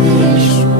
你说。